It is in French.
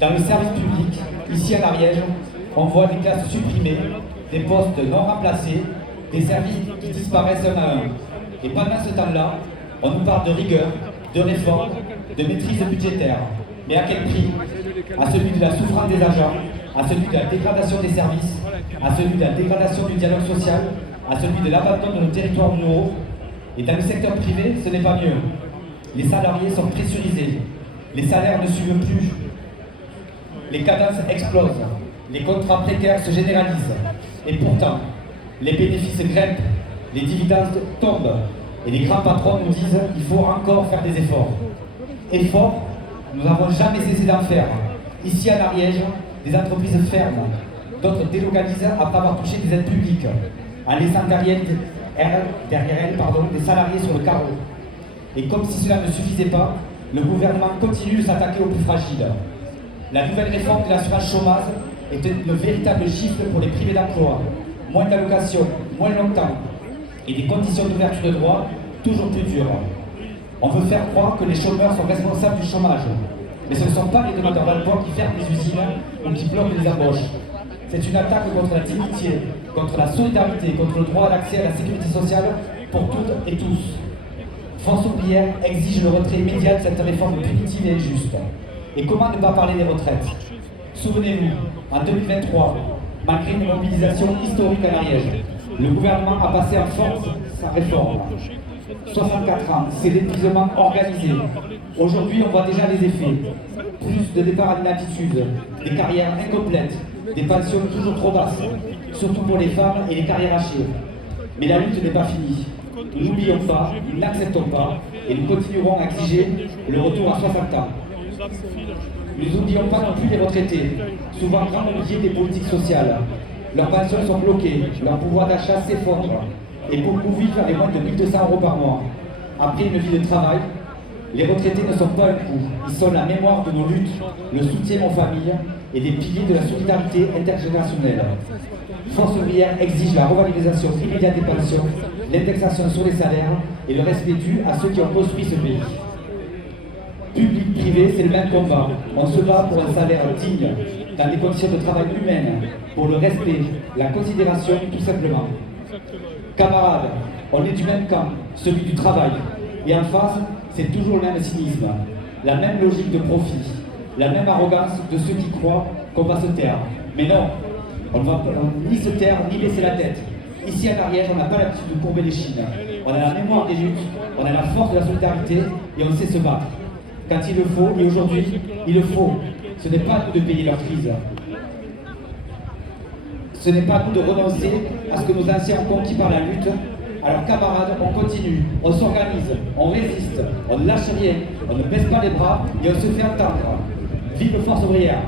Dans le service public, ici à l'Ariège, on voit des classes supprimées, des postes non remplacés, des services qui disparaissent un à un. Et pendant ce temps-là, on nous parle de rigueur, de réforme, de maîtrise budgétaire. Mais à quel prix? À celui de la souffrance des agents, à celui de la dégradation des services, à celui de la dégradation du dialogue social, à celui de l'abandon de nos territoires ruraux. Et dans le secteur privé, ce n'est pas mieux. Les salariés sont pressurisés, les salaires ne suivent plus, les cadences explosent, les contrats précaires se généralisent. Et pourtant, les bénéfices grimpent, les dividendes tombent, et les grands patrons nous disent qu'il faut encore faire des efforts. Efforts, nous n'avons jamais cessé d'en faire. Ici à l'Ariège, des entreprises ferment, d'autres délocalisent après avoir touché des aides publiques, en laissant derrière elles des salariés sur le carreau. Et comme si cela ne suffisait pas, le gouvernement continue de s'attaquer aux plus fragiles. La nouvelle réforme de l'assurance chômage est une véritable gifle pour les privés d'emploi. Moins d'allocations, moins longtemps, et des conditions d'ouverture de droit toujours plus dures. On veut faire croire que les chômeurs sont responsables du chômage, mais ce ne sont pas les demandeurs d'emploi qui ferment les usines ou qui bloquent les embauches. C'est une attaque contre la dignité, contre la solidarité, contre le droit à l'accès à la sécurité sociale pour toutes et tous. Force ouvrière exige le retrait immédiat de cette réforme punitive et injuste. Et comment ne pas parler des retraites? Souvenez-vous, en 2023, malgré une mobilisation historique à l'Ariège, le gouvernement a passé en force sa réforme. 64 ans, c'est l'épuisement organisé. Aujourd'hui, on voit déjà les effets. Plus de départs à l'inaptitude, des carrières incomplètes, des pensions toujours trop basses, surtout pour les femmes et les carrières hachées. Mais la lutte n'est pas finie. Nous n'oublions pas, nous n'acceptons pas, et nous continuerons à exiger le retour à 60 ans. Nous n'oublions pas non plus les retraités, souvent grands oubliés des politiques sociales. Leurs pensions sont bloquées, leur pouvoir d'achat s'effondre, et beaucoup vivent avec moins de 1 200 € par mois. Après une vie de travail, les retraités ne sont pas un coup, ils sont la mémoire de nos luttes, le soutien aux familles et des piliers de la solidarité intergénérationnelle. Force ouvrière exige la revalorisation immédiate des pensions, l'indexation sur les salaires et le respect dû à ceux qui ont construit ce pays. Public, privé, c'est le même combat. On se bat pour un salaire digne, dans des conditions de travail humaines, pour le respect, la considération, tout simplement. Camarades, on est du même camp, celui du travail. Et en face, c'est toujours le même cynisme, la même logique de profit, la même arrogance de ceux qui croient qu'on va se taire. Mais non, on ne va ni se taire, ni baisser la tête. Ici à l'Ariège, on n'a pas l'habitude de courber les chines. On a la mémoire des luttes, on a la force de la solidarité et on sait se battre. Quand il le faut, et aujourd'hui, il le faut. Ce n'est pas à nous de payer leur crise. Ce n'est pas à nous de renoncer à ce que nos anciens ont conquis par la lutte. Alors camarades, on continue, on s'organise, on résiste, on ne lâche rien, on ne baisse pas les bras et on se fait entendre. Vive Force ouvrière!